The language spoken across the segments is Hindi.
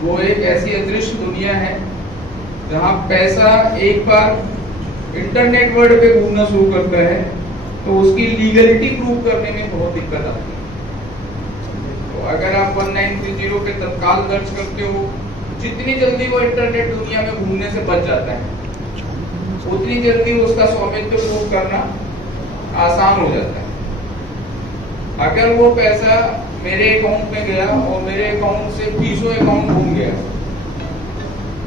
वो एक ऐसी अदृश्य दुनिया है जहाँ पैसा एक बार इंटरनेट वर्ल्ड पे घूमना शुरू करता है तो उसकी लीगलिटी प्रूव करने में बहुत दिक्कत आती है। तो अगर आप 1930 पे तत्काल दर्ज करते हो, जितनी जल्दी वो इंटरनेट दुनिया में घूमने से बच जाता है उतनी जल्दी उसका स्वामित्व प्रूव करना आसान हो जाता है। अगर वो पैसा मेरे अकाउंट में गया और मेरे अकाउंट से 20 अकाउंट घूम गया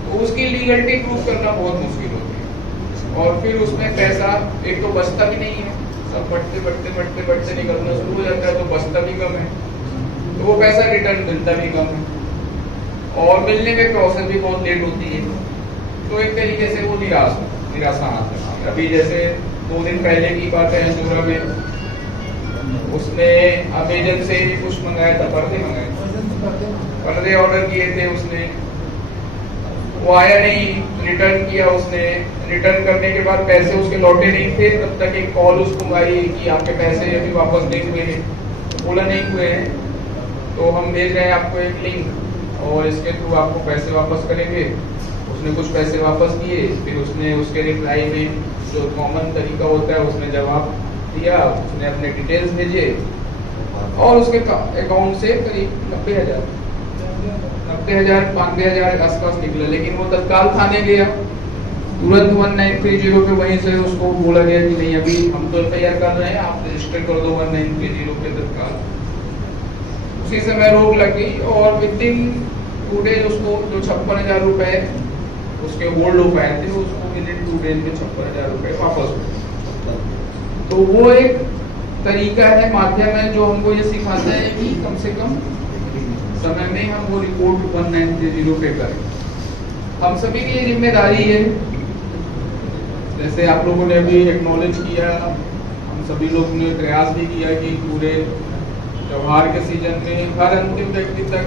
तो उसकी लीगलिटी प्रूव करना बहुत मुश्किल होती है और फिर उसमें पैसा एक तो बचता भी नहीं है, सब बढ़ते निकलना शुरू हो जाता है तो बचता भी कम है, तो वो पैसा रिटर्न मिलता भी कम है और मिलने में प्रोसेस भी बहुत लेट होती है। तो एक तरीके से वो निराशा आती है। अभी जैसे 2 दिन पहले की बात है, जोरा में उसने अमेजन से कुछ मंगाया था, पर्दे ऑर्डर किए थे उसने, वो आया नहीं, रिटर्न किया उसने, रिटर्न करने के बाद पैसे उसके लौटे नहीं थे, तब तक एक कॉल उसको आई कि आपके पैसे अभी वापस नहीं हुए हैं, बोला नहीं हुए हैं तो हम भेज रहे हैं आपको एक लिंक और इसके थ्रू आपको पैसे वापस करेंगे। उसने कुछ पैसे वापस किए, फिर उसने उसके रिप्लाई में जो कॉमन तरीका होता है उसने जवाब दिया, उसने अपने डिटेल्स भेजे और उसके अकाउंट से करीब 90,000 92,000 आसपास निकला। लेकिन वो तत्काल थाने गया, तुरंत 1930 पे वहीं से उसको बोला गया कि नहीं अभी हम तो एफआईआर कर रहे हैं, आप रजिस्टर कर दो 1930 पे तत्काल। उसी समय रोक लग गई और विद इन 2 डेज उसको जो 56,000 रुपए उसके होल्ड हो पाए थे उसको विद इन 2 डेज में 56,000 रुपए वापस हुए। तो वो एक तरीका है, माध्यम है जो हमको ये सिखाता है कि कम से कम समय में हम वो रिपोर्ट 1930 पे करें। हम सभी की ये जिम्मेदारी है, जैसे आप लोगों ने अभी एक्नॉलेज किया, हम सभी लोगों ने प्रयास भी किया कि पूरे त्योहार के सीजन में हर अंतिम व्यक्ति तक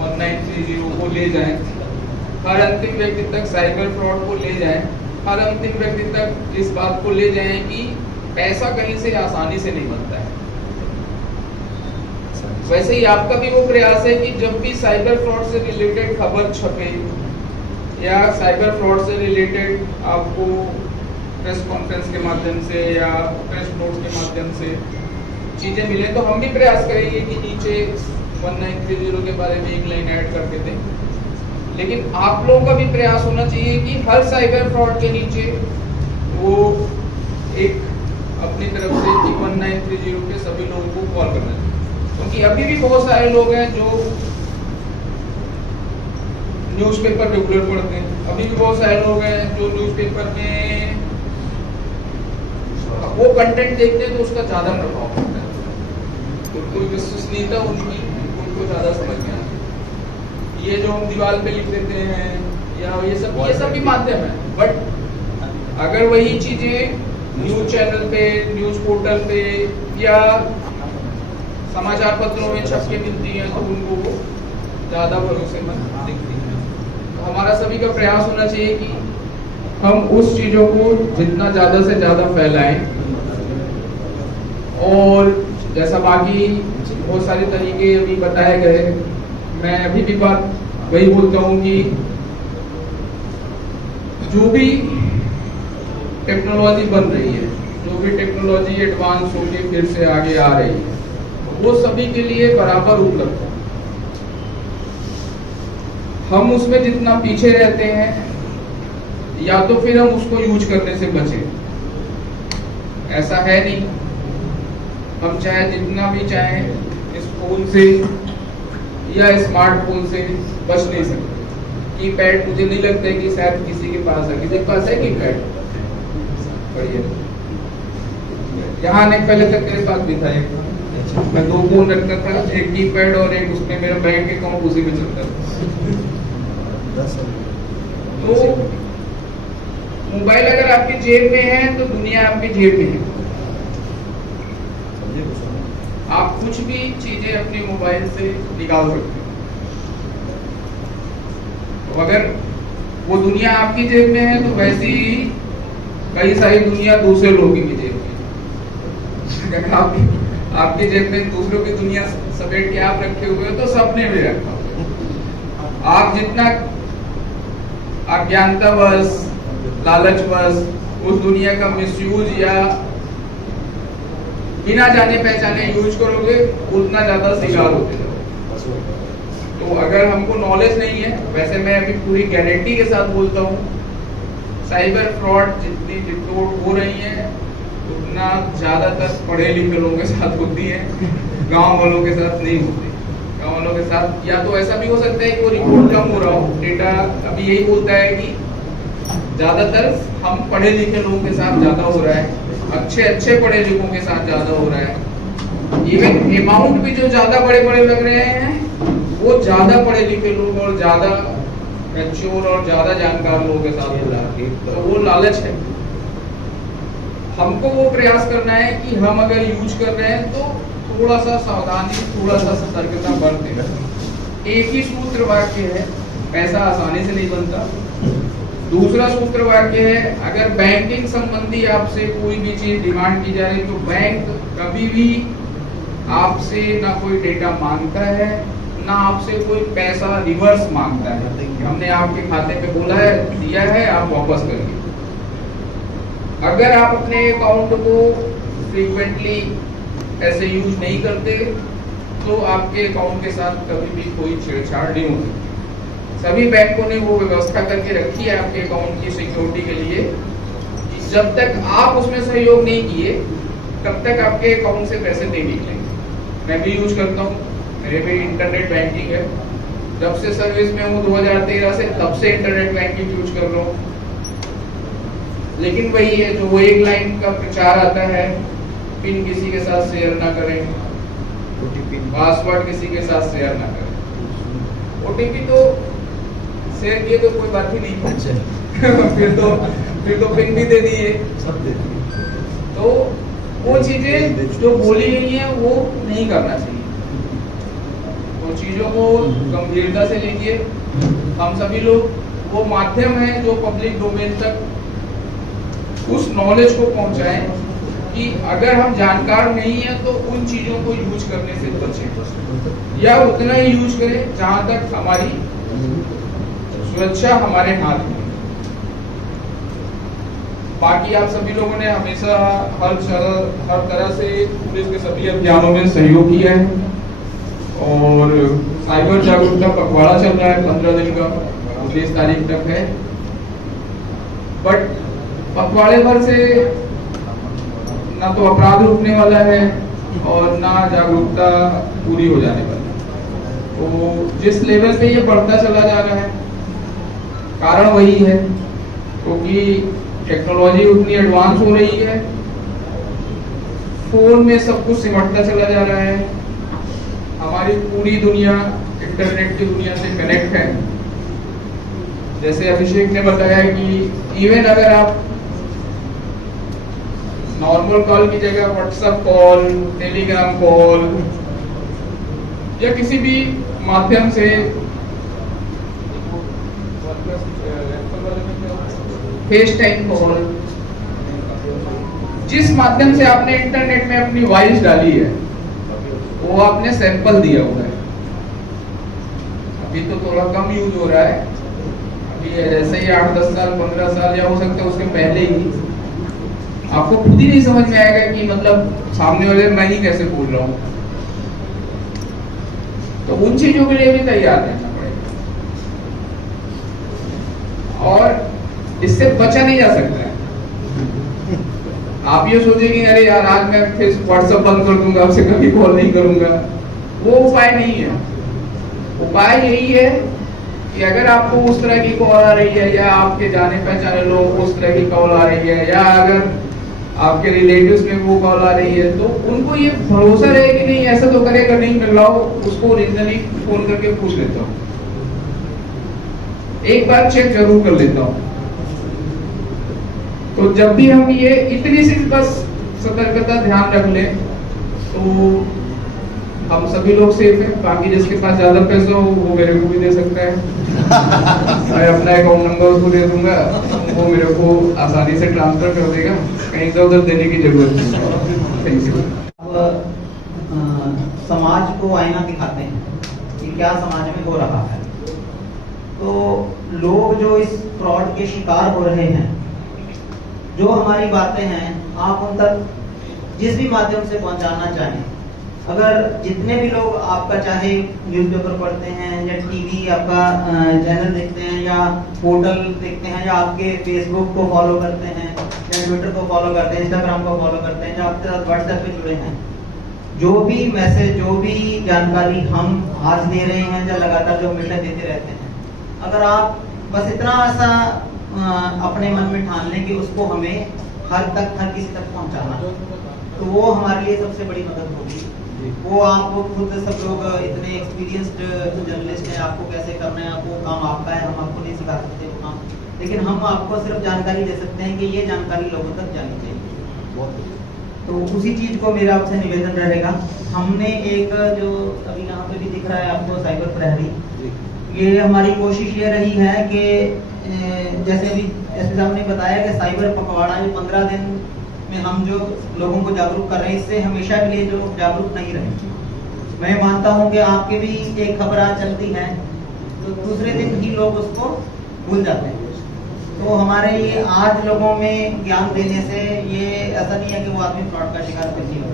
1930 को ले जाएं, हर अंतिम व्यक्ति तक साइबर फ्रॉड को ले जाएं, हर अंतिम व्यक्ति तक इस बात को ले जाएं कि पैसा कहीं से आसानी से नहीं बनता है। वैसे ही आपका भी वो प्रयास है कि जब भी साइबर फ्रॉड से रिलेटेड खबर छपे या साइबर फ्रॉड से रिलेटेड आपको प्रेस कॉन्फ्रेंस के माध्यम से या प्रेस नोट के माध्यम से चीजें मिले तो हम भी प्रयास करेंगे कि नीचे 1930 के बारे में एक लाइन ऐड करके दें। लेकिन आप लोगों का भी प्रयास होना चाहिए कि हर साइबर फ्रॉड के नीचे वो एक अपनी तरफ से 1930 के सभी लोगों को कॉल करना चाहिए, क्योंकि अभी भी बहुत सारे लोग हैं जो न्यूज़पेपर रेगुलर पढ़ते हैं, अभी भी बहुत सारे लोग हैं जो न्यूज़पेपर में वो कंटेंट देखते हैं तो उसका ज्यादा प्रभाव पड़ता है, उनको विश्वसनीयता उनको ज्यादा समझ में आती है। ये जो हम दीवार पे लिख देते हैं या ये सब भी माध्यम है, बट अगर वही चीजें न्यूज चैनल पे, न्यूज पोर्टल पे या समाचार पत्रों में छप के मिलती हैं तो उनको वो ज्यादा भरोसेमंद दिखती है। तो हमारा सभी का प्रयास होना चाहिए कि हम उस चीजों को जितना ज्यादा से ज्यादा फैलाएं और जैसा बाकी बहुत सारे तरीके अभी बताए गए, मैं अभी भी बात वही बोलता हूँ कि जो भी टेक्नोलॉजी बन रही है, जो भी टेक्नोलॉजी एडवांस होकर फिर से आगे आ रही है, वो सभी के लिए बराबर उपलब्ध है। हम उसमें जितना पीछे रहते हैं या तो फिर हम उसको यूज करने से बचें, ऐसा है नहीं। हम चाहे जितना भी चाहें इस फोन से या स्मार्टफोन से बच नहीं सकते। कीपैड मुझे नहीं लगता है कि शायद किसी के पास है, किसी के पास है कीपैड? बढ़िया, यहाँ नहीं, पहले तक मेरे पास भी था एक, मैं 2 फोन रखता था, एक कीपैड और एक उसमें मेरा बैंक अकाउंट उसी में चलता था। तो मोबाइल अगर आपकी जेब में है तो दुनिया आपकी जेब में है। आप कुछ भी चीजें अपने मोबाइल से निकाल सकते हैं। तो अगर वो दुनिया आपकी जेब में है तो वैसी ही कई सारी दुनिया दूसरे लोगों की जेब में। अगर आपकी जेब में दूसरों की दुनिया समेट के आप रखे हुए हो तो सपने में रखा हुआ। आप जितना अज्ञानतावश, लालचवश उस दुनिया का मिसयूज या बिना जाने पहचाने यूज करोगे, उतना ज्यादा शिकार होते जाओगे। तो अगर हमको नॉलेज नहीं है, वैसे मैं अभी पूरी गारंटी के साथ बोलता हूँ, साइबर फ्रॉड जितनी रिपोर्ट हो रही है उतना ज्यादातर पढ़े लिखे लोगों के साथ होती है, गांव वालों के साथ नहीं होती। गांव वालों के साथ या तो ऐसा भी हो सकता है कि वो रिपोर्ट कम हो रहा हो, डेटा अभी यही बोलता है कि ज्यादातर हम पढ़े लिखे लोगों के साथ ज्यादा हो रहा है, अच्छे पढ़े लिखों के साथ ज्यादा हो रहा है। इवन अमाउंट भी जो ज्यादा बड़े लग रहे हैं वो ज्यादा पढ़े लिखे लोग और ज्यादा मैच्योर और ज्यादा जानकार लोगों के साथ हो रहा है। तो वो लालच है। हमको वो प्रयास करना है कि हम अगर यूज कर रहे हैं तो थोड़ा सा सावधानी, थोड़ा सा सतर्कता बरतें। एक ही सूत्र वाक्य है, पैसा आसानी से नहीं बनता। दूसरा सूत्र वाक्य है, अगर बैंकिंग संबंधी आपसे कोई भी चीज डिमांड की जा रही तो बैंक कभी भी आपसे ना कोई डेटा मांगता है, ना आपसे कोई पैसा रिवर्स मांगता है। हमने आपके खाते पे बोला है, दिया है, आप वापस करिए। अगर आप अपने अकाउंट को फ्रीक्वेंटली ऐसे यूज नहीं करते तो आपके अकाउंट के साथ कभी भी कोई छेड़छाड़ नहीं होती। सभी बैंकों ने वो व्यवस्था करके रखी है आपके अकाउंट की सिक्योरिटी के लिए कि जब तक आप उसमें सहयोग नहीं किए तब तक आपके अकाउंट से पैसे नहीं निकलेंगे। मैं भी यूज करता हूँ, मेरे भी इंटरनेट बैंकिंग है। जब से सर्विस में हूँ 2013 से, तब से इंटरनेट बैंकिंग यूज कर रहा हूँ। लेकिन वही है, जो वो एक लाइन का प्रचार आता है, पिन किसी के साथ शेयर ना करें, पासवर्ड किसी के साथ शेयर ना करें। ओटीपी तो शेयर किए तो कोई बात ही नहीं। फिर तो पिन भी दे दिए। तो वो चीजें जो बोली गई हैं वो नहीं करना चाहिए। तो चीजों को गंभीरता से लीजिए। हम सभी लोग, वो माध्यम है जो पब्लिक डोमेन तक उस नॉलेज को पहुंचाएं कि अगर हम जानकार नहीं है तो उन चीजों को यूज करने से बचें या उतना ही यूज करें जहां तक हमारी सुरक्षा हमारे हाथ में। बाकी आप सभी लोगों ने हमेशा हर तरह से पुलिस के सभी अभियानों में सहयोग किया है और साइबर जागरूकता पखवाड़ा चल रहा है 15 दिन का, 19 तारीख तक है। बट पखवाड़े भर से ना तो अपराध रुकने वाला है और ना जागरूकता पूरी हो जाने वाली। तो जिस लेवल पे ये बढ़ता चला जा रहा है, कारण वही है क्योंकि टेक्नोलॉजी उतनी एडवांस हो रही है, फोन में सब कुछ सिमटता चला जा रहा है, हमारी पूरी दुनिया इंटरनेट की दुनिया से कनेक्ट है। जैसे अभिषेक ने बताया कि इवन अगर आप नॉर्मल कॉल की जगह व्हाट्सएप कॉल, टेलीग्राम कॉल या किसी भी माध्यम से फेस टाइम कॉल, जिस माध्यम से आपने इंटरनेट में अपनी वॉइस डाली है वो आपने सैंपल दिया हुआ है। अभी तो थोड़ा कम यूज हो रहा है, अभी जैसे ही 8-10 साल 15 साल या हो सकता है उसके पहले ही आपको खुद ही नहीं समझ में आएगा कि मतलब सामने वाले मैं ही कैसे बोल रहा हूँ। तो उन चीजों के लिए भी तैयार रहना पड़ेगा और इससे बचा नहीं जा सकता है। आप ये सोचेंगे अरे यार आज मैं फिर व्हाट्सएप बंद कर दूंगा, आपसे कभी कॉल नहीं करूंगा, वो उपाय नहीं है। उपाय यही है कि अगर आपको उस तरह की कॉल आ रही है या आपके जाने पहचाने लोग उस तरह की कॉल आ रही है या अगर आपके रिलेटिव्स में वो कॉल आ रही है तो उनको ये भरोसा रहे कि नहीं ऐसा तो करेगा नहीं, मैं लाओ उसको ओरिजिनली फोन करके पूछ लेता हूँ, एक बार चेक जरूर कर लेता हूँ। तो जब भी हम ये इतनी सी बस सतर्कता ध्यान रख ले तो हम सभी लोग सेफ हैं। बाकी जिसके पास ज्यादा पैसा हो वो मेरे को भी दे सकता है। मैं अपना अकाउंट नंबर उसको दे दूंगा, वो मेरे को आसानी से ट्रांसफर कर देगा, कहीं से उधर देने की जरूरत नहीं। Thank you. समाज को आईना दिखाते हैं कि क्या समाज में हो रहा है। तो लोग जो इस फ्रॉड के शिकार हो रहे हैं, जो हमारी बातें हैं आप उन तक जिस भी माध्यम से पहुंचाना चाहें, अगर जितने भी लोग आपका चाहे न्यूज़पेपर पढ़ते हैं या टीवी आपका चैनल देखते हैं या पोर्टल देखते हैं या आपके फेसबुक को फॉलो करते हैं या ट्विटर को फॉलो करते हैं, इंस्टाग्राम को फॉलो करते हैं, या आपके साथ व्हाट्सएप पे जुड़े हैं, जो भी मैसेज जो भी जानकारी हम आज दे रहे हैं या लगातार जो मिलने देते रहते हैं, अगर आप बस इतना सा अपने मन में ठान लें कि उसको हमें हर किसी तक पहुंचाना, तो वो हमारे लिए सबसे बड़ी मदद होगी। वो आप खुद सब लोग इतने एक्सपीरियंस्ड जर्नलिस्ट हैं, आपको कैसे करना है, आपको काम आपका है, हम आपको नहीं सिखा सकते वो काम, लेकिन हम आपको सिर्फ जानकारी दे सकते हैं कि ये जानकारी लोगों तक जानी चाहिए। तो उसी चीज को मेरा आपसे निवेदन रहेगा। हमने एक जो अभी यहाँ पे भी दिख रहा है आपको साइबर प्रहरी, ये हमारी कोशिश ये रही है कि जैसे अभी एसपी साहब ने बताया कि साइबर पखवाड़ा ये 15 दिन में हम जो लोगों को जागरूक कर रहे हैं, इससे हमेशा के लिए जो जागरूक नहीं रहे। मैं मानता हूं कि आपके भी एक खबर आज चलती है तो दूसरे दिन ही लोग उसको भूल जाते हैं। तो हमारे ये आज लोगों में ज्ञान देने से ये ऐसा नहीं है कि वो आदमी फ्रॉड का शिकार नहीं हो।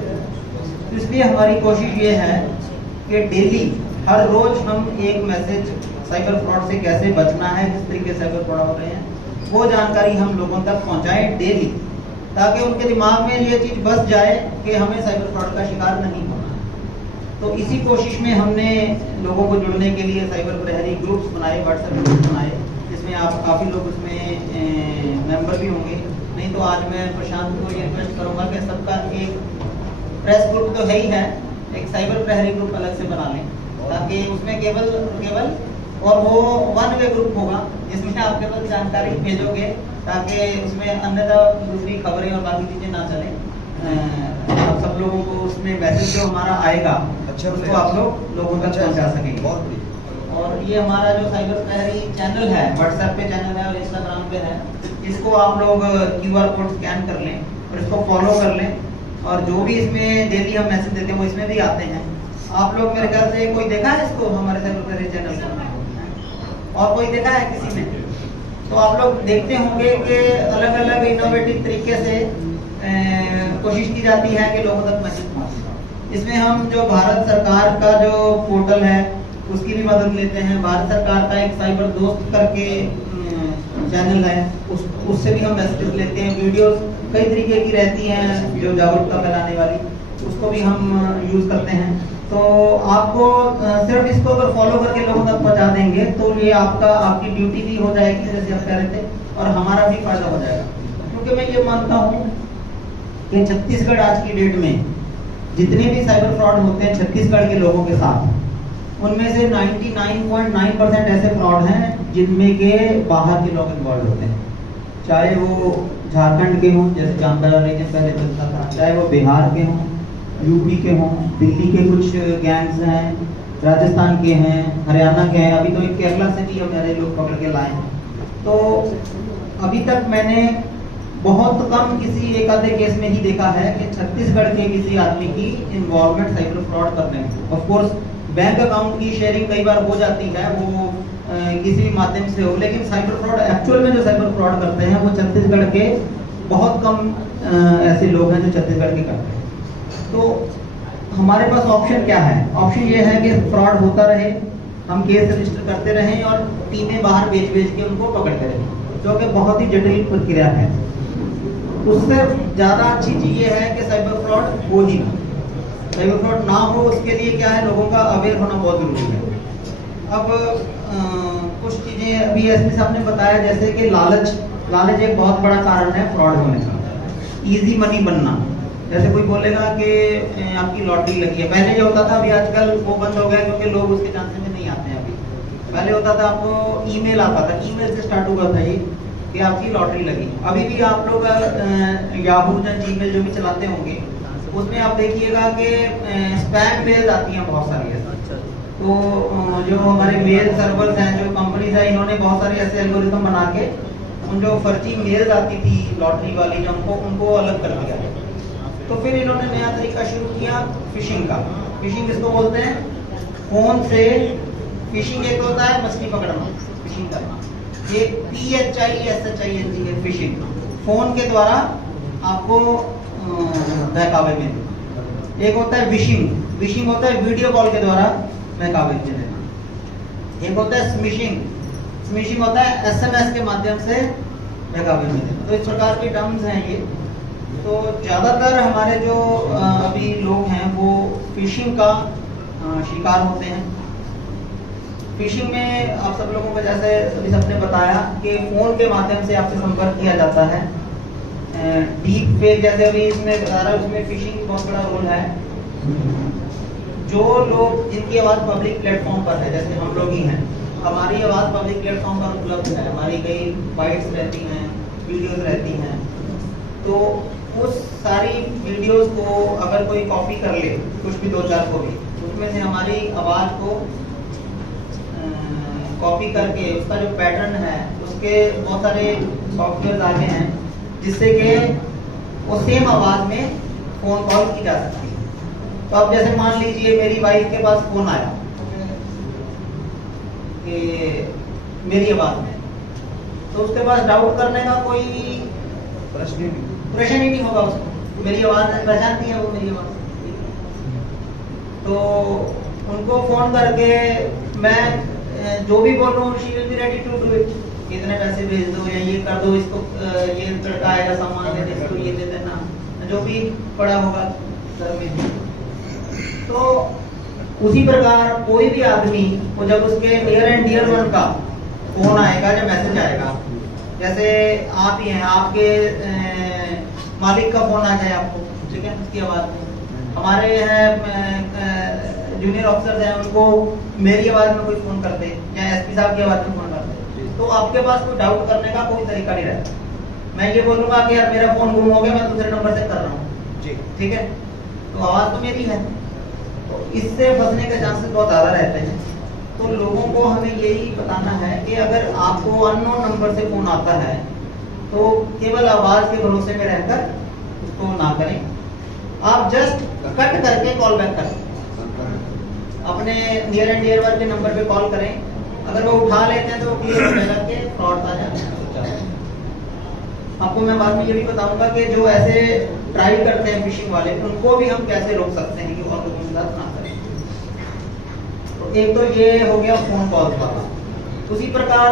तो इसलिए हमारी कोशिश ये है कि डेली हर रोज हम एक मैसेज साइबर फ्रॉड से कैसे बचना है, किस तरीके से साइबर फ्रॉड हो रहे हैं, वो जानकारी हम लोगों तक पहुंचाएं डेली, ताकि उनके दिमाग में ये चीज बस जाए कि हमें साइबर फ्रॉड का शिकार नहीं होना है। तो इसी कोशिश में हमने लोगों को जुड़ने के लिए साइबर प्रहरी ग्रुप्स बनाए, व्हाट्सएप ग्रुप्स बनाए, जिसमें आप काफ़ी लोग उसमें मेंबर भी होंगे। नहीं तो आज मैं प्रशांत को ये रिक्वेस्ट करूंगा कि सबका एक प्रेस ग्रुप तो है ही है, एक साइबर प्रहरी ग्रुप अलग से बना लें, ताकि उसमें केवल और वो वन वे ग्रुप होगा जिसमें आप केवल जानकारी भेजोगे, ताकि उसमें अन्यथा दूसरी खबरें और बाकी चीजें ना चलें। आप सब लोगों को उसमें मैसेज जो हमारा आएगा अच्छा उसको आप लोगों तक पहुंचा सकेंगे। और ये हमारा जो साइबर प्रहरी चैनल है, व्हाट्सएप पे चैनल है और इंस्टाग्राम पे है, इसको आप लोग QR कोड स्कैन कर लें और इसको फॉलो कर लें, और जो भी इसमें डेली हम मैसेज देते हैं वो इसमें भी आते हैं। आप लोग मेरे ख्याल से कोई देखा है इसको हमारे साइबर प्रहरी चैनल पर, और कोई देखा है किसी ने? तो आप लोग देखते होंगे कि अलग अलग इनोवेटिव तरीके से कोशिश की जाती है कि लोगों तक मैसेज पहुंचे। इसमें हम जो भारत सरकार का जो पोर्टल है उसकी भी मदद लेते हैं। भारत सरकार का एक साइबर दोस्त करके चैनल है, उससे भी हम मैसेज लेते हैं। वीडियोस कई तरीके की रहती हैं जो जागरूकता फैलाने वाली, उसको भी हम यूज करते हैं। तो आपको सिर्फ इसको अगर फॉलो करके लोगों तक पहुंचा देंगे तो ये आपकी ड्यूटी भी हो जाएगी जैसे आप कह रहे थे, और हमारा भी फायदा हो जाएगा। क्योंकि मैं ये मानता हूँ कि छत्तीसगढ़ आज की डेट में जितने भी साइबर फ्रॉड होते हैं छत्तीसगढ़ के लोगों के साथ, उनमें से 99.9% ऐसे फ्रॉड हैं जिनमें के बाहर के लोग इन्वॉल्व होते हैं, चाहे वो झारखंड के हों जैसे जामताड़ा रीजन पहले चलता था, चाहे वो बिहार के हों, यूपी के हों, दिल्ली के कुछ गैंग्स हैं, राजस्थान के हैं, हरियाणा के हैं, अभी तो एक केरला से भी हमारे लोग पकड़ के लाए हैं। तो अभी तक मैंने बहुत कम किसी एक आधे केस में ही देखा है कि छत्तीसगढ़ के किसी आदमी की इन्वॉल्वमेंट साइबर फ्रॉड करने में। ऑफ कोर्स बैंक अकाउंट की शेयरिंग कई बार हो जाती है, वो किसी भी माध्यम से हो, लेकिन साइबर फ्रॉड एक्चुअल में जो साइबर फ्रॉड करते हैं वो छत्तीसगढ़ के बहुत कम ऐसे लोग हैं जो छत्तीसगढ़ के करते हैं। तो हमारे पास ऑप्शन क्या है? ऑप्शन ये है कि फ्रॉड होता रहे, हम केस रजिस्टर करते रहें और टीमें बाहर बेच के उनको पकड़ते रहें, जो कि बहुत ही जटिल प्रक्रिया है। उससे ज़्यादा अच्छी चीज़ ये है कि साइबर फ्रॉड हो ही ना, साइबर फ्रॉड ना हो उसके लिए क्या है, लोगों का अवेयर होना बहुत जरूरी है। अब कुछ चीज़ें अभी एसपी साहब ने बताया, जैसे कि लालच एक बहुत बड़ा कारण है फ्रॉड होने का। इजी मनी बनना, जैसे कोई बोलेगा कि आपकी लॉटरी लगी है, पहले ये होता था, अभी आजकल वो बंद हो गया क्योंकि लोग उसके चांसेस में नहीं आते हैं। अभी पहले होता था आपको ईमेल आता था, ईमेल से स्टार्ट हुआ था ये कि आपकी लॉटरी लगी। अभी भी आप लोग याहू या जीमेल जो भी चलाते होंगे उसमें आप देखिएगा कि स्पैम मेल आती हैं बहुत सारी ऐसी। तो जो हमारे मेल सर्वर्स हैं, जो कंपनीज है, इन्होंने बहुत सारे ऐसे एल्गोरिथम बना के उन जो फर्जी मेल्स आती थी लॉटरी वाली उनको अलग कर दिया। तो फिर इन्होंने नया तरीका शुरू किया फिशिंग का। फिशिंग इसको बोलते हैं, फोन से फिशिंग एक होता है मछली पकड़ना, फिशिंग करना। ये PHISHING है फिशिंग, फोन के द्वारा आपको बहकावे में देना। एक होता है विशिंग, विशिंग होता है वीडियो कॉल के द्वारा बहकावे में देना। एक होता है स्मिशिंग, स्मिशिंग होता है SMS के माध्यम से बहकावे में देना। तो इस प्रकार के टर्म्स हैं ये। तो ज़्यादातर हमारे जो अभी लोग हैं वो फिशिंग का शिकार होते हैं। फिशिंग में आप सब लोगों को जैसे अभी सबने बताया कि फ़ोन के माध्यम से आपसे संपर्क किया जाता है। डीप फेक जैसे अभी इसमें बता रहा है, उसमें फिशिंग बहुत बड़ा रोल है। जो लोग जिनकी आवाज़ पब्लिक प्लेटफॉर्म पर है, जैसे हम लोग ही हैं, हमारी आवाज़ पब्लिक प्लेटफॉर्म पर उपलब्ध है, हमारी कई बाइट्स रहती हैं, वीडियोस रहती हैं, तो उस सारी वीडियोस को अगर कोई कॉपी कर ले, कुछ भी 2-4 को भी, उसमें से हमारी आवाज़ को कॉपी करके उसका जो पैटर्न है, उसके बहुत सारे सॉफ्टवेयर आगे हैं जिससे कि वो सेम आवाज़ में फ़ोन कॉल की जा सकती है। तो अब जैसे मान लीजिए मेरी वाइफ के पास फ़ोन आया कि मेरी आवाज़ में, तो उसके पास डाउट करने का कोई प्रश्न ही नहीं होगा उसको, मेरी आवाज़ पहचानती है वो मेरी आवाज़। तो उनको फ़ोन करके मैं जो भी बोलूँ, she will be ready to do it. इतने पैसे भेज दो या ये कर दो, इसको ये लड़का आएगा सामान लेने, इसको ये दे देना, जो भी पड़ा होगा घर में। तो उसी प्रकार कोई भी आदमी को जब उसके नियर एंड डियर वन का फोन आएगा या मैसेज आएगा, जैसे आप ही हैं, आपके मालिक का फोन आ जाए आपको, ठीक है, उसकी आवाज़ में, हमारे हैं जूनियर ऑफिसर्स हैं, उनको मेरी आवाज़ में कोई फ़ोन करते या SP साहब की आवाज़ में फ़ोन करते, तो आपके पास कोई डाउट करने का कोई तरीका नहीं रहता। मैं ये बोलूँगा कि यार मेरा फ़ोन गुम हो गया, मैं दूसरे नंबर से कर रहा हूँ, ठीक है, तो आवाज़ तो मेरी है, तो इससे फंसने के चांसेस बहुत ज़्यादा रहते हैं। तो लोगों को हमें यही बताना है कि अगर आपको अननोन नंबर से फ़ोन आता है तो केवल आवाज़ के भरोसे में रहकर उसको ना करें, आप जस्ट कट करके कॉल बैक करें, अपने नियर एंड डियर वन के नंबर पे कॉल करें। अगर वो उठा लेते हैं तो क्लियर हो जाएगा कि फ्रॉड था जाता है। आपको मैं बाद में ये भी बताऊंगा कि जो ऐसे ट्राई करते हैं फिशिंग वाले, उनको भी हम कैसे रोक सकते हैं कि और लोगों के साथ ना करें। तो एक तो ये हो गया फोन कॉल वाला। उसी प्रकार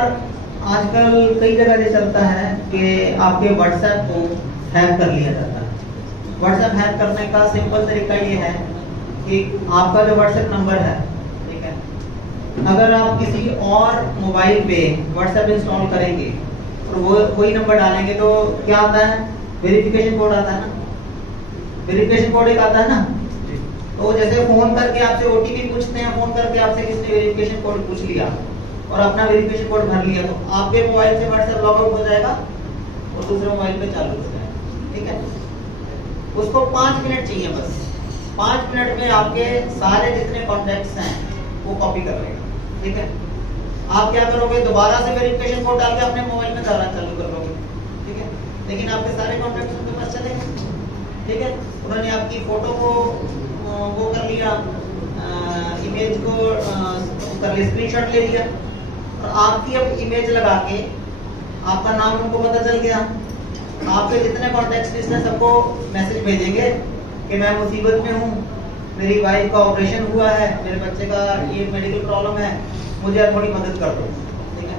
आजकल कई जगह ये चलता है कि आपके व्हाट्सएप को हैक कर लिया जाता है। व्हाट्सएप हैक करने का सिंपल तरीका ये है कि आपका जो व्हाट्सएप नंबर है, ठीक है, अगर आप किसी और मोबाइल पे व्हाट्सएप इंस्टॉल करेंगे और वो कोई नंबर डालेंगे तो क्या आता है, वेरिफिकेशन कोड आता है ना, वेरिफिकेशन कोड एक आता है ना। तो जैसे फोन करके आपसे OTP पूछते हैं, फोन करके आपसे किसने वेरिफिकेशन कोड पूछ लिया और अपना वेरिफिकेशन कोड भर लिया, तो आपके मोबाइल से व्हाट्सएप लॉग आउट हो जाएगा और दूसरे मोबाइल पे चालू हो जाएगा, ठीक है। उसको 5 मिनट चाहिए, बस 5 मिनट में आपके सारे जितने कॉन्टैक्ट्स हैं वो कॉपी कर लेगा, ठीक है। आप क्या करोगे, दोबारा से वेरिफिकेशन कोड डाल के अपने मोबाइल में डालना चालू कर लोगे, ठीक है, लेकिन आपके सारे कॉन्टैक्ट्स उनके पास चलेंगे, ठीक है। उन्होंने आपकी फोटो को वो कर लिया, इमेज को कर लिया, स्क्रीनशॉट ले लिया और आपकी अब इमेज लगा के आपका नाम उनको पता चल गया, आपके जितने कॉन्टैक्ट्स लिस्ट हैं सबको मैसेज भेजेंगे कि मैं मुसीबत में हूँ, मेरी वाइफ का ऑपरेशन हुआ है, मेरे बच्चे का ये मेडिकल प्रॉब्लम है, मुझे थोड़ी मदद कर दो, ठीक है।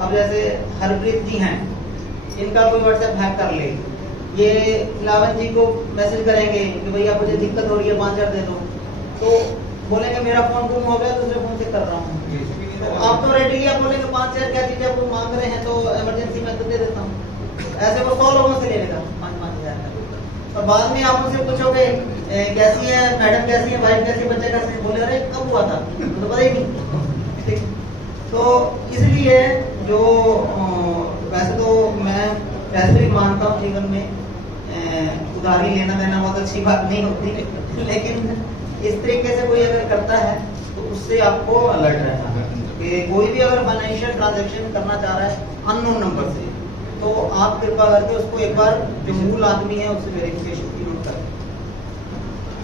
अब जैसे हरप्रीत जी हैं, इनका कोई व्हाट्सएप हैक कर ले, ये लावन जी को मैसेज करेंगे कि भैया मुझे दिक्कत हो रही है, 5,000 दे दो, तो बोलेंगे मेरा फोन गुम हो गया, दूसरे फोन से कर रहा हूँ, तो आप तो रेडी आप बोलेंगे 5,000 क्या चीज़ आपको मांग रहे हैं, तो इमरजेंसी में तो दे देता हूँ। ऐसे वो 100 लोगों से ले लेगा 5,000 का, और बाद में आप उनसे पूछोगे कैसी है मैडम, कैसी है वाइफ, कैसी बच्चे कैसे, बोले अरे कब हुआ था, तो पता ही नहीं, ठीक। तो इसलिए जो वैसे तो मैं वैसे भी मानता हूँ जीवन में उधारी लेना देना बहुत अच्छी बात नहीं होती, लेकिन इस तरीके से कोई अगर करता है तो उससे आपको अलर्ट रहना है कि कोई भी अगर फाइनेंशियल ट्रांजैक्शन करना चाह रहा है अननोन नंबर से, तो आप कृपा करके उसको एक बार जो मूल आदमी है उससे वेरिफिकेशन की नोट करें।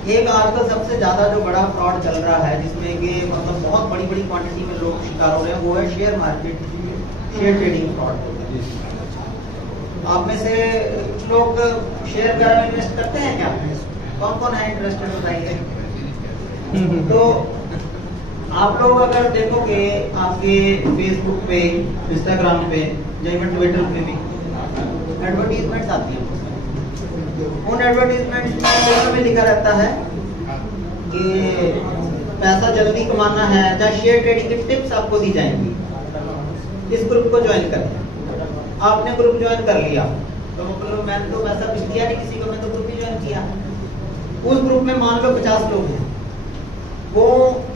एक आजकल सबसे ज्यादा जो बड़ा फ्रॉड चल रहा है, जिसमें कि मतलब बहुत बड़ी बड़ी क्वांटिटी में लोग शिकार हो रहे हैं, वो है share market, share trading fraud. आप में से कुछ लोग शेयर वगैरह में इन्वेस्ट करते हैं क्या? कौन कौन है इंटरेस्टेड, बताइए। तो आप लोग अगर देखोगे आपके फेसबुक पे, इंस्टाग्राम पे, या इवन ट्विटर पे भी एडवर्टीजमेंट आती है। उन एडवर्टीजमेंट में लिखा रहता है कि पैसा जल्दी कमाना है या शेयर ट्रेडिंग की टिप्स आपको दी जाएंगी, इस ग्रुप को ज्वाइन करें। आपने ग्रुप ज्वाइन कर लिया तो मतलब मैंने तो पैसा कुछ दिया नहीं किसी को, मैं तो ग्रुप ही ज्वाइन किया। उस ग्रुप में मान लो 50 लोग हैं, वो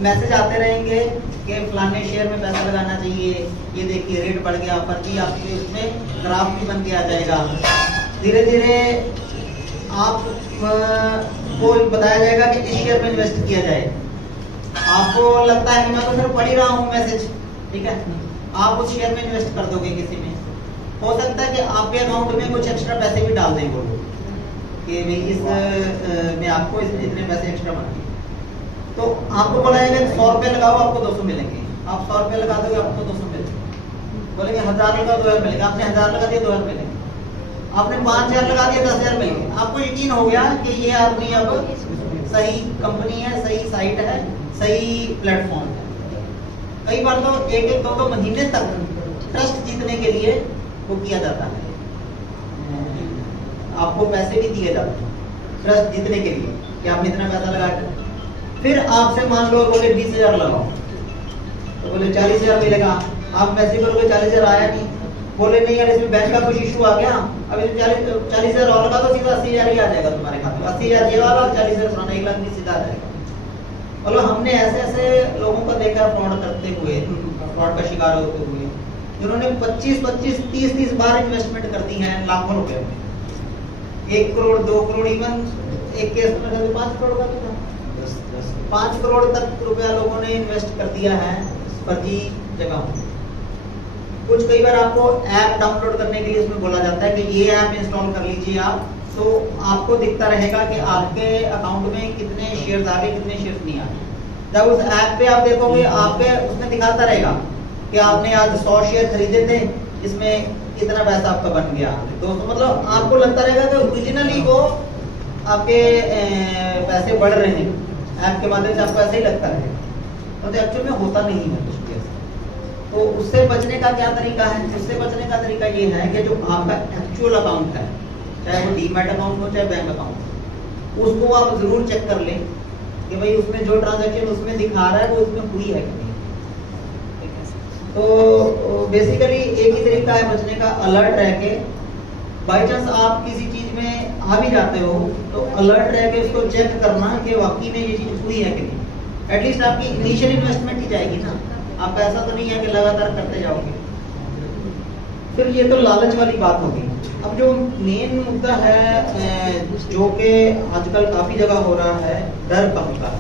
मैसेज आते रहेंगे कि फलाने शेयर में पैसा लगाना चाहिए, ये देखिए रेट बढ़ गया, फर्जी आपके उसमें ग्राफ भी बन के आ जाएगा। धीरे धीरे आपको बताया जाएगा कि इस शेयर में इन्वेस्ट किया जाए। आपको लगता है कि मैं तो सिर्फ पढ़ ही रहा हूँ मैसेज, ठीक है, आप उस शेयर में इन्वेस्ट कर दोगे किसी में। हो सकता है कि आपके अकाउंट में कुछ एक्स्ट्रा पैसे भी डाल दें वो लोग कि भाई इस में आपको इसमें इतने पैसे एक्स्ट्रा बनेंगे। तो आपको बोला जाएगा 100 रुपये लगाओ आपको 200 मिलेंगे। आप 100 रुपये लगा दोगे आपको 200 मिलेंगे। बोलेंगे 1000 लगाओ 2000 मिलेंगे। आपने 1000 लगा दिया 2000 मिलेंगे। आपने 5000 लगा दिया 10000 मिलेंगे। आपको यकीन हो गया कि ये आदमी अब सही कंपनी है, सही साइट है, सही प्लेटफॉर्म है। कई बार तो 1-1, 2-2 महीने तक ट्रस्ट जीतने के लिए वो किया जाता है, आपको पैसे भी दिए जाते हैं ट्रस्ट जीतने के लिए कि आपने इतना पैसा लगा कर। फिर आपसे मान लो बोले 20,000 लगाओ, तो बोले 40,000 मिलेगा। आप मैसेज करोगे 40,000 आया नहीं, बोले नहीं यार इसमें बैंक का कुछ इशू आ गया, अब 40,000 और लगा तो सीधा 80,000 ही आ जाएगा तुम्हारे खाते में। 80,000 ये वाला, 40,000 पुराना, 1 लाख भी सीधा आ जाएगा। मतलब हमने ऐसे ऐसे लोगों को देखा फ्रॉड करते हुए, फ्रॉड का शिकार होते हुए, जिन्होंने 25-25, 30-30 बार इन्वेस्टमेंट कर दी है लाखों रुपए में। 1 करोड़, 2 करोड़, इवन एक केस में 5 करोड़ का भी था। 5 करोड़ तक रुपया लोगों ने इन्वेस्ट कर दिया है फर्जी जगह। कुछ कई बार आपको ऐप डाउनलोड करने के लिए उसमें बोला जाता है कि ये ऐप इंस्टॉल कर लीजिए आप, तो आपको दिखता रहेगा कि आपके अकाउंट में कितने शेयर्स आ गए, कितने शेयर्स नहीं आ गए। जब उस ऐप पे आप देखोगे, आपके उसमें दिखाता रहेगा कि आपने आज 100 शेयर खरीदे थे, इसमें इतना पैसा आपका बन गया 200। मतलब आपको लगता रहेगा कि ओरिजिनली वो आपके पैसे बढ़ रहे हैं, ऐप के माध्यम से आपको ऐसा ही लगता रहेगा, तो एक्चुअल में होता नहीं है कुछ भी ऐसा। तो उससे बचने का क्या तरीका है? उससे बचने का तरीका ये है कि जो आपका एक्चुअल अकाउंट है, चाहे वो डीमैट अकाउंट हो चाहे बैंक अकाउंट हो, उसको आप जरूर चेक कर लें कि भाई उसमें जो ट्रांजैक्शन उसमें दिखा रहा है वो उसमें हुई है कि नहीं। तो बेसिकली एक ही तरीका है बचने का, अलर्ट रह के। बाई चांस आप किसी चीज में आ भी जाते हो तो अलर्ट रह के उसको चेक करना कि वाकई में ये चीज हुई है कि नहीं। एटलीस्ट आपकी इनिशियल इन्वेस्टमेंट ही जाएगी ना, आप ऐसा तो नहीं है कि लगातार करते जाओगे। फिर ये तो लालच वाली बात होगी। अब जो मेन मुद्दा है जो कि आजकल काफी जगह हो रहा है, डर कम का।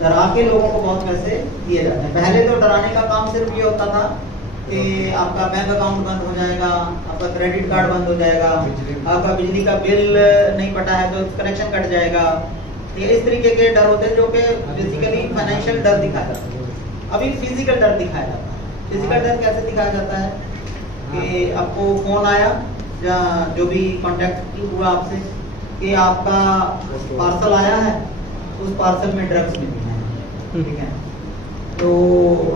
डरा के लोगों को बहुत पैसे दिए जाते हैं। पहले तो डराने का काम सिर्फ ये होता था कि आपका बैंक अकाउंट बंद हो जाएगा, आपका क्रेडिट कार्ड बंद हो जाएगा, आपका बिजली का बिल नहीं पटा है तो कनेक्शन कट जाएगा। ये इस तरीके के डर होते हैं जो कि बेसिकली फाइनेंशियल डर दिखाया जाता है। अभी फिजिकल डर दिखाया जाता है। फिजिकल डर कैसे दिखाया जाता है कि आपको फोन आया या जो भी कॉन्टेक्ट हुआ आपसे कि आपका पार्सल आया है, उस पार्सल में ड्रग्स मिली है, ठीक है, तो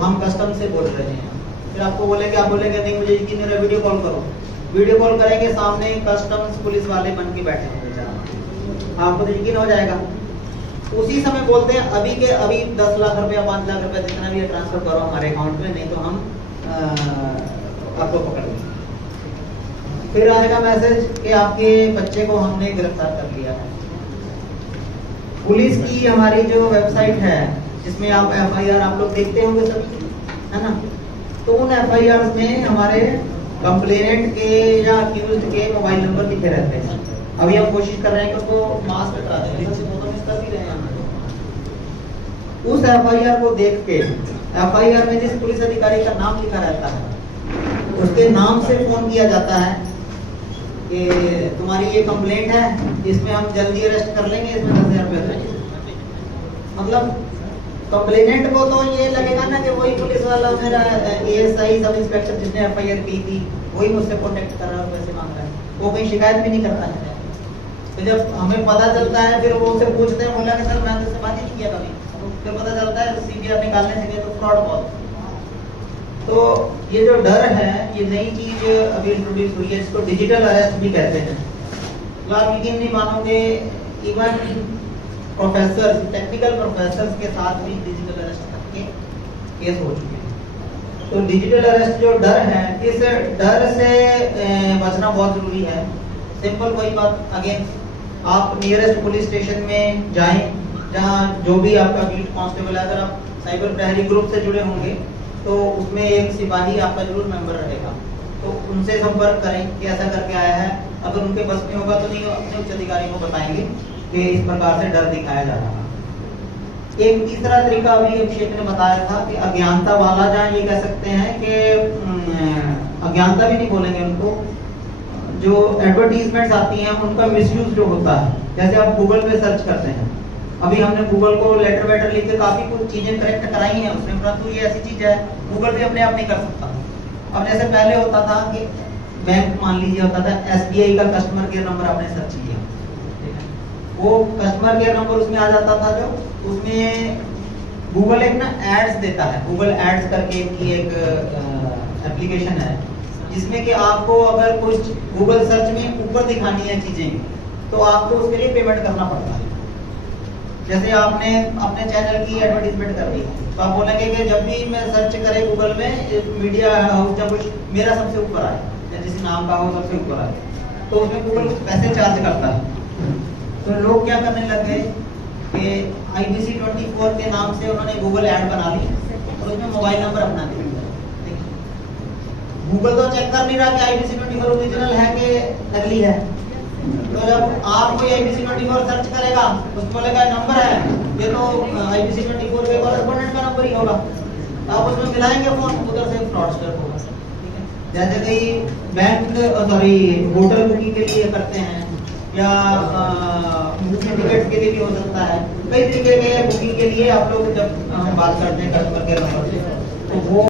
हम कस्टम से बोल रहे हैं। फिर आपको बोलेंगे, आप बोलेंगे नहीं मुझे यकीन नहीं, वीडियो कॉल करो। वीडियो कॉल करेंगे, सामने कस्टम्स पुलिस वाले बन के बैठे होंगे, आपको तो यकीन हो जाएगा। उसी समय बोलते हैं अभी के अभी 10 लाख रुपया 5 लाख रुपया जितना भी ट्रांसफर करो हमारे अकाउंट में, नहीं तो हम आपको पकड़ लेंगे। फिर आएगा मैसेज कि आपके बच्चे को हमने गिरफ्तार कर लिया है। पुलिस की हमारी जो वेबसाइट है जिसमें आप FIR आप लोग देखते होंगे सभी, है ना, तो उन FIR में हमारे कंप्लेनेंट के या अक्यूज्ड के मोबाइल नंबर लिखे रहते हैं। अभी हम कोशिश कर रहे हैं कि उसको मास्क हटा दें, फोटो मिस कर भी रहे हैं। उस FIR को देख के, FIR में जिस पुलिस अधिकारी का नाम लिखा रहता है उसके नाम से फोन किया जाता है कि तुम्हारी ये कंप्लेंट है, इसमें हम जल्दी अरेस्ट कर लेंगे, इसमें 10,000 रुपये देंगे। मतलब कंप्लेनेंट को तो ये लगेगा ना कि वही पुलिस वाला मेरा एएसआई सब इंस्पेक्टर जिसने एफआईआर की थी वही मुझसे कॉन्टेक्ट कर रहा है, पैसे मांग रहा है, वो कोई शिकायत भी नहीं करता है। तो जब हमें पता चलता है फिर वो उससे पूछते हैं, बोला कि सर मैंने तो उससे बात ही नहीं किया कभी, तो फिर पता चलता है सीबीआई निकालने से गए तो फ्रॉड बहुत। तो ये जो डर है, ये नई चीज अभी इंट्रोड्यूस हुई है, इसको डिजिटल अरेस्ट भी कहते हैं। तो आप यकीन नहीं मानोगे, इवन प्रोफेसर, टेक्निकल प्रोफेसर के साथ भी डिजिटल अरेस्ट करके केस हो चुके हैं। तो डिजिटल अरेस्ट जो डर है, इस डर से बचना बहुत जरूरी है। सिंपल वही बात, अगेन आप नियरेस्ट पुलिस स्टेशन में जाएं, जहां जो भी आपका बीट कांस्टेबल है, अगर आप साइबर प्रहरी ग्रुप से जुड़े होंगे तो उसमें एक सिपाही आपका जरूर मेंबर रहेगा, तो उनसे संपर्क करें कि ऐसा करके आया है। अगर उनके बस में होगा तो नहीं, अपने उच्च अधिकारी को बताएंगे कि इस प्रकार से डर दिखाया जा रहा है। एक तीसरा तरीका अभी अभिषेक ने बताया था कि अज्ञानता वाला, जहाँ ये कह सकते हैं कि अज्ञानता भी नहीं बोलेंगे उनको, जो एडवर्टीजमेंट्स आती हैं उनका मिसयूज जो होता है। जैसे आप गूगल पे सर्च करते हैं, अभी हमने गूगल को लेटर वेटर लिख के काफी कुछ चीजें करेक्ट कराई हैं उसने, परंतु ये ऐसी चीज है गूगल भी अपने आप नहीं कर सकता। अब जैसे पहले होता था कि बैंक मान लीजिए होता था, एसबीआई का कस्टमर केयर नंबर आपने सर्च किया, वो कस्टमर केयर नंबर उसमें आ जाता था, जो उसमें गूगल एक ना एड्स देता है, गूगल एड्स करके की एक एप्लीकेशन है, जिसमें कि आपको अगर कुछ गूगल सर्च में ऊपर दिखानी है चीजें तो आपको उसके लिए पेमेंट करना पड़ता है। जैसे आपने अपने चैनल की एडवर्टीजमेंट कर दी तो आप बोलेंगे कि जब भी मैं सर्च करे गूगल में मीडिया हाउस, जब कुछ मेरा सबसे ऊपर आए या जिस नाम का हो सबसे ऊपर आए, तो उसमें गूगल कुछ पैसे चार्ज करता है। तो लोग क्या करने लग गए कि IBC 24 के नाम से उन्होंने गूगल ऐड बना ली और उसमें मोबाइल नंबर अपना दिया। गूगल तो चेक कर नहीं रहा कि IBC 24 ओरिजिनल है कि नकली है। तो जब आप कोई IBC 24 सर्च करेगा, उसमें बोलेगा नंबर है, ये तो IBC 24 के कॉरेस्पोंडेंट का नंबर ही होगा, आप उसमें मिलाएंगे फोन, उधर से फ्रॉडस्टर होगा। जैसे कई बैंक होटल बुकिंग के लिए करते हैं या टिकट के लिए भी हो सकता है, कई तरीके के बुकिंग के लिए आप लोग जब बात करते हैं कस्टमर केयर नंबर से, तो वो